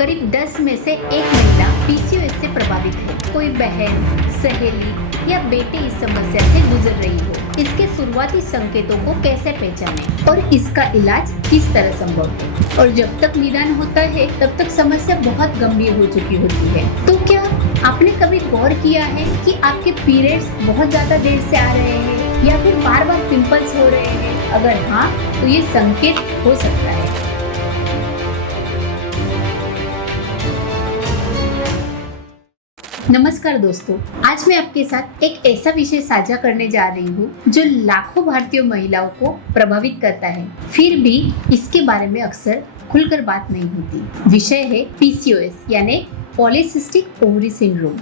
करीब 10 में से एक महिला पीसीओएस से प्रभावित है। कोई बहन, सहेली या बेटी इस समस्या से गुजर रही हो, इसके शुरुआती संकेतों को कैसे पहचानें और इसका इलाज किस तरह संभव है। और जब तक निदान होता है तब तक समस्या बहुत गंभीर हो चुकी होती है। तो क्या आपने कभी गौर किया है कि आपके पीरियड्स बहुत ज्यादा देर से आ रहे हैं या फिर बार बार पिंपल्स हो रहे हैं? अगर हाँ, तो ये संकेत हो सकता है। नमस्कार दोस्तों, आज मैं आपके साथ एक ऐसा विषय साझा करने जा रही हूँ जो लाखों भारतीय महिलाओं को प्रभावित करता है, फिर भी इसके बारे में अक्सर खुलकर बात नहीं होती। विषय है पीसीओएस यानी पॉलीसिस्टिक ओवरी सिंड्रोम।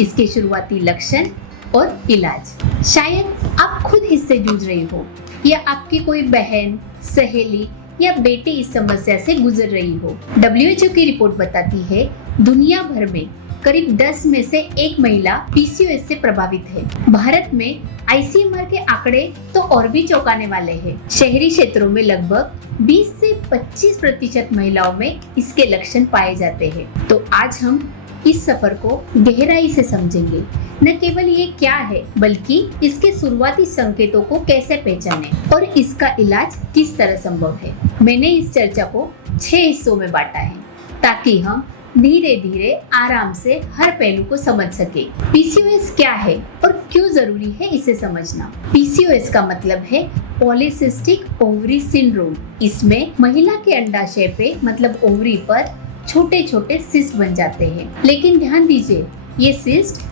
इसके शुरुआती लक्षण और इलाज। शायद आप खुद इससे जूझ रही हो या आपकी कोई बहन, सहेली या बेटी इस समस्या से गुजर रही हो। WHO की रिपोर्ट बताती है दुनिया भर में करीब 10 में से एक महिला पीसीओएस से प्रभावित है। भारत में ICMR के आंकड़े तो और भी चौंकाने वाले हैं। शहरी क्षेत्रों में लगभग 20 से 25% महिलाओं में इसके लक्षण पाए जाते हैं। तो आज हम इस सफर को गहराई से समझेंगे। न केवल ये क्या है, बल्कि इसके शुरुआती संकेतों को कैसे पहचानें और इसका इलाज किस तरह संभव है। मैंने इस चर्चा को 6 हिस्सों में बांटा है ताकि हम धीरे धीरे आराम से हर पहलू को समझ सके। पीसीओएस क्या है और क्यों जरूरी है इसे समझना। पीसीओएस का मतलब है पॉलीसिस्टिक ओवरी सिंड्रोम। इसमें महिला के अंडाशय पे मतलब ओवरी पर छोटे छोटे सिस्ट बन जाते हैं। लेकिन ध्यान दीजिए, ये सिस्ट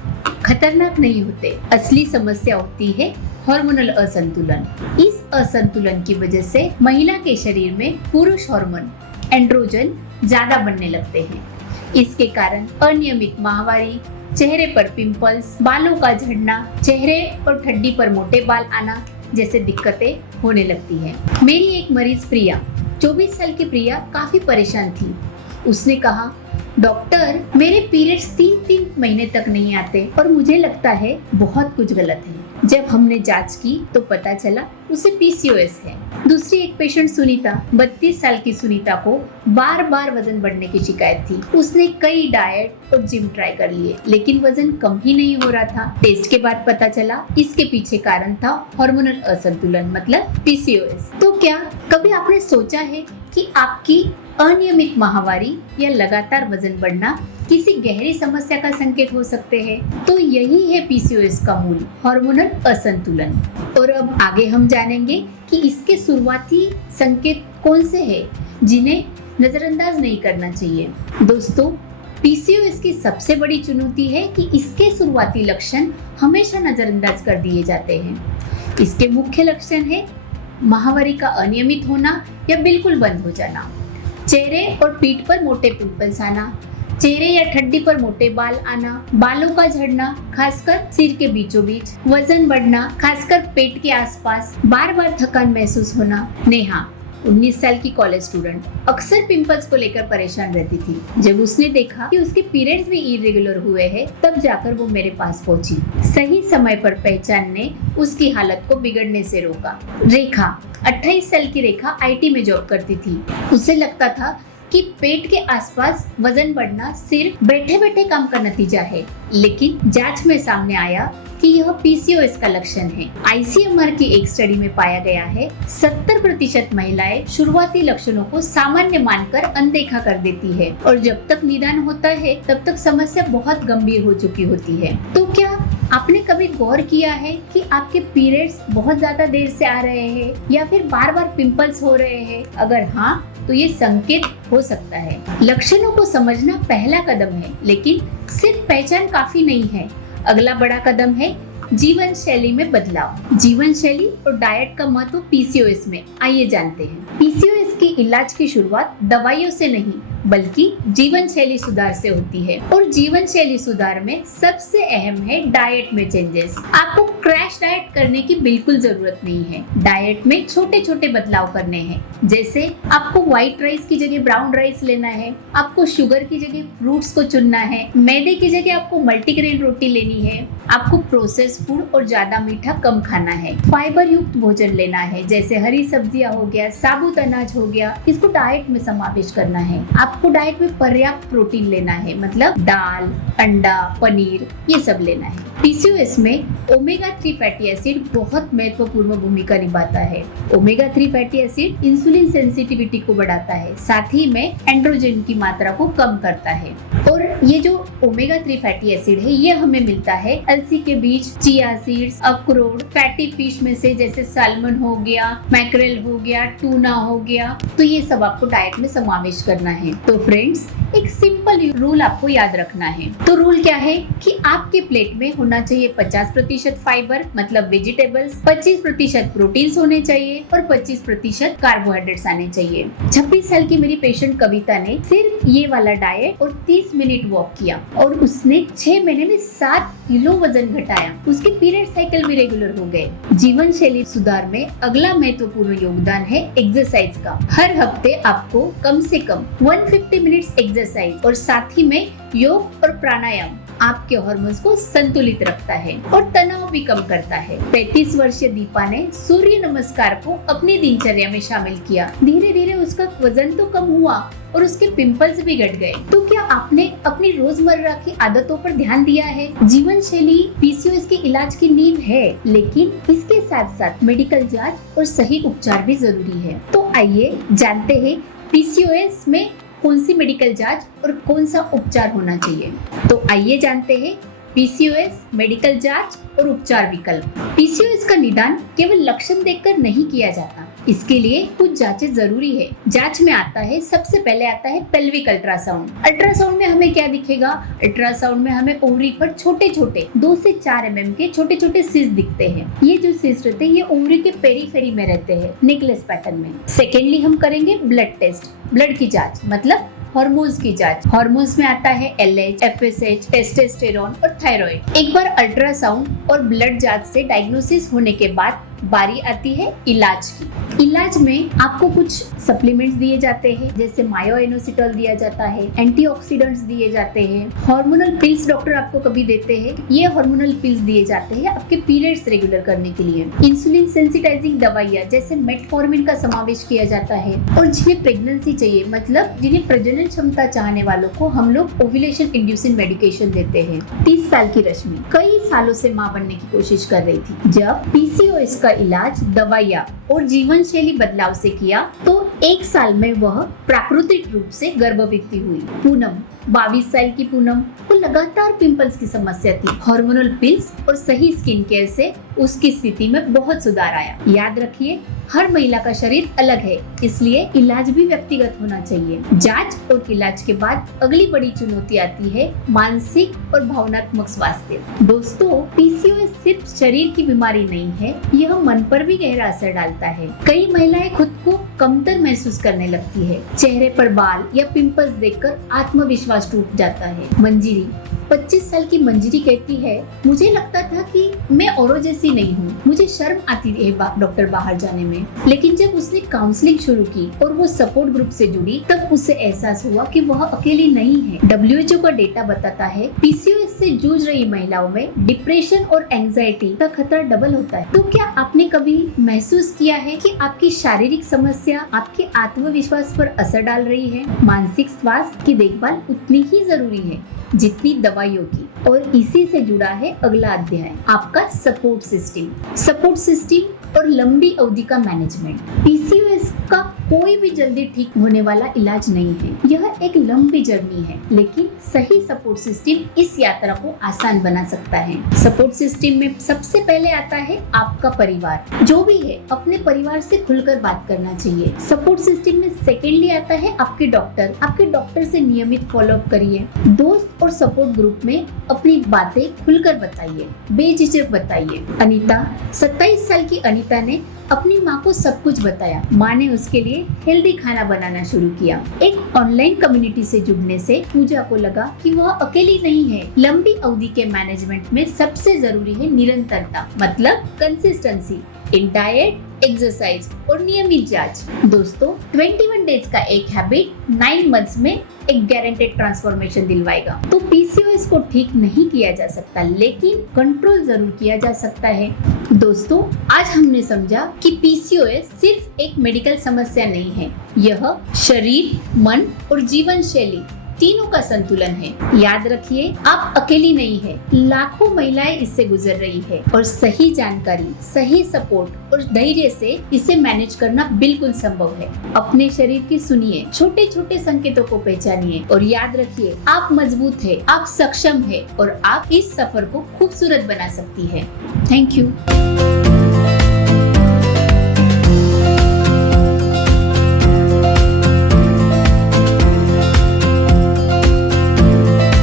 खतरनाक नहीं होते। असली समस्या होती है हार्मोनल असंतुलन। इस असंतुलन की वजह से महिला के शरीर में पुरुष हार्मोन एंड्रोजन ज्यादा बनने लगते हैं। इसके कारण अनियमित माहवारी, चेहरे पर पिंपल्स, बालों का झड़ना, चेहरे और ठड्डी पर मोटे बाल आना जैसे दिक्कतें होने लगती हैं। मेरी एक मरीज प्रिया, 24 साल की प्रिया काफी परेशान थी। उसने कहा, डॉक्टर, मेरे पीरियड्स 3 महीने तक नहीं आते और मुझे लगता है बहुत कुछ गलत है। जब हमने जांच की तो पता चला उसे पीसीओएस है। दूसरी एक पेशेंट सुनीता, 32 साल की सुनीता को बार बार वजन बढ़ने की शिकायत थी। उसने कई डाइट और जिम ट्राई कर लिए, लेकिन वजन कम ही नहीं हो रहा था। टेस्ट के बाद पता चला इसके पीछे कारण था हार्मोनल असंतुलन मतलब पीसीओएस। तो क्या कभी आपने सोचा है कि आपकी अनियमित माहवारी या लगातार वजन बढ़ना किसी गहरी समस्या का संकेत हो सकते हैं? तो यही है पीसीओएस का मूल, हार्मोनल असंतुलन। और अब आगे हम जानेंगे कि इसके शुरुआती संकेत कौन से हैं जिन्हें नजरअंदाज नहीं करना चाहिए। दोस्तों, पीसीओएस की सबसे बड़ी चुनौती है कि इसके शुरुआती लक्षण हमेशा नजरअंदाज कर दिए जाते हैं। इसके मुख्य लक्षण है माहवारी का अनियमित होना या बिल्कुल बंद हो जाना, चेहरे और पीठ पर मोटे पिंपल्स आना, चेहरे या ठड्डी पर मोटे बाल आना, बालों का झड़ना खासकर सिर के बीचों बीच, वजन बढ़ना खासकर पेट के आसपास, बार बार थकान महसूस होना। नेहा, 19 साल की कॉलेज स्टूडेंट, अक्सर पिंपल्स को लेकर परेशान रहती थी। जब उसने देखा कि उसके पीरियड्स भी इरेगुलर हुए हैं, तब जाकर वो मेरे पास पहुंची। सही समय पर पहचान ने उसकी हालत को बिगड़ने से रोका। रेखा, 28 साल की रेखा IT में जॉब करती थी। उसे लगता था कि पेट के आसपास वजन बढ़ना सिर्फ बैठे बैठे काम का नतीजा है, लेकिन जांच में सामने आया कि यह पीसीओएस का लक्षण है। ICMR की एक स्टडी में पाया गया है 70% महिलाएं शुरुआती लक्षणों को सामान्य मानकर अनदेखा कर देती है और जब तक निदान होता है तब तक समस्या बहुत गंभीर हो चुकी होती है। तो क्या आपने कभी गौर किया है कि आपके पीरियड्स बहुत ज्यादा देर से आ रहे हैं या फिर बार बार पिंपल्स हो रहे हैं? अगर हाँ, तो ये संकेत हो सकता है। लक्षणों को समझना पहला कदम है, लेकिन सिर्फ पहचान काफी नहीं है। अगला बड़ा कदम है जीवन शैली में बदलाव। जीवन शैली और डाइट का महत्व पीसीओएस में, आइए जानते हैं। पीसीओएस की इलाज की शुरुआत दवाइयों से नहीं बल्कि जीवन शैली सुधार से होती है और जीवन शैली सुधार में सबसे अहम है डाइट में चेंजेस। आपको क्रैश डाइट करने की बिल्कुल जरूरत नहीं है। डाइट में छोटे छोटे बदलाव करने हैं, जैसे आपको व्हाइट राइस की जगह ब्राउन राइस लेना है, आपको शुगर की जगह फ्रूट्स को चुनना है, मैदे की जगह आपको मल्टीग्रेन रोटी लेनी है, आपको प्रोसेस फूड और ज्यादा मीठा कम खाना है, फाइबर युक्त भोजन लेना है, जैसे हरी सब्जियां हो गया, साबुत अनाज हो गया, इसको डाइट में समावेश करना है। आप आपको डाइट में पर्याप्त प्रोटीन लेना है, मतलब दाल, अंडा, पनीर ये सब लेना है। पीसीओएस में ओमेगा 3 फैटी एसिड बहुत महत्वपूर्ण भूमिका निभाता है। Omega 3 fatty acid insulin sensitivity को बढ़ाता है, साथ ही में एंड्रोजन की मात्रा को कम करता है। और ये जो ओमेगा 3 फैटी एसिड है ये हमें मिलता है अलसी के बीज, चिया सीड्स, अखरोट, फैटी फिश में से जैसे सैल्मन हो गया, मैक्रेल हो गया, टूना हो गया, तो ये सब आपको डाइट में समावेश करना है। तो फ्रेंड्स, एक सिंपल रूल आपको याद रखना है। तो रूल क्या है कि आपके प्लेट में होना चाहिए 50% फाइबर मतलब वेजिटेबल्स, 25% प्रोटीन्स होने चाहिए और 25% कार्बोहाइड्रेट्स आने चाहिए। 26 साल की मेरी पेशेंट कविता ने सिर्फ ये वाला डाइट और 30 मिनट वॉक किया और उसने 6 महीने में 7 किलो वजन घटाया। उसके पीरियड साइकिल भी रेगुलर हो गए। जीवन शैली सुधार में अगला महत्वपूर्ण योगदान है एक्सरसाइज का। हर हफ्ते आपको कम से कम 150 मिनट्स एक्सरसाइज और साथ ही में योग और प्राणायाम आपके हार्मोन्स को संतुलित रखता है और तनाव भी कम करता है। 35 वर्षीय दीपा ने सूर्य नमस्कार को अपनी दिनचर्या में शामिल किया। धीरे धीरे उसका वजन तो कम हुआ और उसके पिंपल्स भी घट गए। तो क्या आपने अपनी रोजमर्रा की आदतों पर ध्यान दिया है? जीवन शैली पीसीओएस के इलाज की नींव है, लेकिन इसके साथ साथ मेडिकल जांच और सही उपचार भी जरूरी है। तो आइए जानते हैं पीसीओएस में कौन सी मेडिकल जांच और कौन सा उपचार होना चाहिए। तो आइए जानते हैं पीसीओएस, मेडिकल जांच और उपचार विकल्प। पीसीओएस का निदान केवल लक्षण देखकर नहीं किया जाता, इसके लिए कुछ जांचें जरूरी है। जांच में आता है, सबसे पहले आता है पेल्विक अल्ट्रासाउंड। अल्ट्रासाउंड में हमें क्या दिखेगा? अल्ट्रासाउंड में हमें ओवरी पर छोटे छोटे 2 से 4 mm के छोटे छोटे सिस्ट दिखते हैं। ये जो सिस्ट रहते हैं ये ओवरी के पेरीफेरी में रहते हैं, नेकलेस पैटर्न में। सेकेंडली हम करेंगे ब्लड टेस्ट, ब्लड की जांच मतलब हार्मोन्स की जांच। हार्मोन्स में आता है LH, FSH, टेस्टोस्टेरोन और थायराइड। एक बार अल्ट्रासाउंड और ब्लड जांच से डायग्नोसिस होने के बाद बारी आती है इलाज की। इलाज में आपको कुछ सप्लीमेंट्स दिए जाते हैं, जैसे मायोइनोसिटोल दिया जाता है, एंटीऑक्सीडेंट्स दिए जाते हैं, हार्मोनल पिल्स डॉक्टर आपको कभी देते हैं। ये हार्मोनल पिल्स दिए जाते हैं आपके पीरियड्स रेगुलर करने के लिए। इंसुलिन सेंसिटाइजिंग दवाइयाँ जैसे मेटफॉर्मिन का समावेश किया जाता है। और जिन्हें प्रेगनेंसी चाहिए मतलब जिन्हें प्रजनन क्षमता चाहने वालों को हम लोग ओव्यूलेशन इंड्यूसिंग मेडिकेशन देते हैं। 30 साल की रश्मि कई सालों से मां बनने की कोशिश कर रही थी। जब पीसीओएस का इलाज, दवाइयाँ और जीवन शैली बदलाव से किया तो 1 साल में वह प्राकृतिक रूप से गर्भवती हुई। पूनम 22 साल की पूनम को लगातार पिंपल्स की समस्या थी। हार्मोनल पिल्स और सही स्किन केयर से उसकी स्थिति में बहुत सुधार आया। याद रखिए, हर महिला का शरीर अलग है, इसलिए इलाज भी व्यक्तिगत होना चाहिए। जांच और इलाज के बाद अगली बड़ी चुनौती आती है मानसिक और भावनात्मक स्वास्थ्य। दोस्तों, पीसीओएस सिर्फ शरीर की बीमारी नहीं है, यह मन पर भी गहरा असर डालता है। कई महिलाएं खुद को कमतर महसूस करने लगती है। चेहरे पर बाल या पिंपल्स देखकर आत्मविश्वास टूट जाता है। मंजिरी 25 साल की मंजिरी कहती है, मुझे लगता था कि मैं औरों जैसी नहीं हूँ, मुझे शर्म आती है डॉक्टर बाहर जाने में। लेकिन जब उसने काउंसलिंग शुरू की और वो सपोर्ट ग्रुप से जुड़ी, तब उसे एहसास हुआ कि वह अकेली नहीं है। WHO का डेटा बताता है पीसीओएस से जूझ रही महिलाओं में डिप्रेशन और एंजाइटी का खतरा डबल होता है। तो क्या आपने कभी महसूस किया है कि आपकी शारीरिक समस्या आपके आत्मविश्वास पर असर डाल रही है? मानसिक स्वास्थ्य की देखभाल उतनी ही जरूरी है जितनी दवाइयों की। और इसी से जुड़ा है अगला अध्याय, आपका सपोर्ट सिस्टम और लंबी अवधि का मैनेजमेंट। पीसीओएस का कोई भी जल्दी ठीक होने वाला इलाज नहीं है, यह एक लंबी जर्नी है, लेकिन सही सपोर्ट सिस्टम इस यात्रा को आसान बना सकता है। सपोर्ट सिस्टम में सबसे पहले आता है आपका परिवार। जो भी है अपने परिवार से खुलकर बात करना चाहिए। सपोर्ट सिस्टम में सेकेंडली आता है आपके डॉक्टर। आपके डॉक्टर से नियमित फॉलोअप करिए। दोस्त और सपोर्ट ग्रुप में अपनी बातें खुलकर बताइए, बेझिझक बताइए। अनीता 27 साल की अनीता ने अपनी माँ को सब कुछ बताया। माँ ने उसके लिए हेल्दी खाना बनाना शुरू किया। एक ऑनलाइन कम्युनिटी से जुड़ने से पूजा को लगा कि वह अकेली नहीं है। लंबी अवधि के मैनेजमेंट में सबसे जरूरी है निरंतरता, मतलब कंसिस्टेंसी इन डाइट, एक्सरसाइज और नियमित जांच। दोस्तों, 21 डेज का एक हैबिट 9 मंथ्स में एक गारंटेड ट्रांसफॉर्मेशन दिलवाएगा। तो पीसीओएस को ठीक नहीं किया जा सकता, लेकिन कंट्रोल जरूर किया जा सकता है। दोस्तों, आज हमने समझा कि पीसीओएस सिर्फ एक मेडिकल समस्या नहीं है, यह शरीर, मन और जीवन शैली तीनों का संतुलन है। याद रखिए, आप अकेली नहीं है, लाखों महिलाएं इससे गुजर रही है और सही जानकारी, सही सपोर्ट और धैर्य से इसे मैनेज करना बिल्कुल संभव है। अपने शरीर की सुनिए, छोटे छोटे संकेतों को पहचानिए और याद रखिए, आप मजबूत है, आप सक्षम है और आप इस सफर को खूबसूरत बना सकती है। Thank you.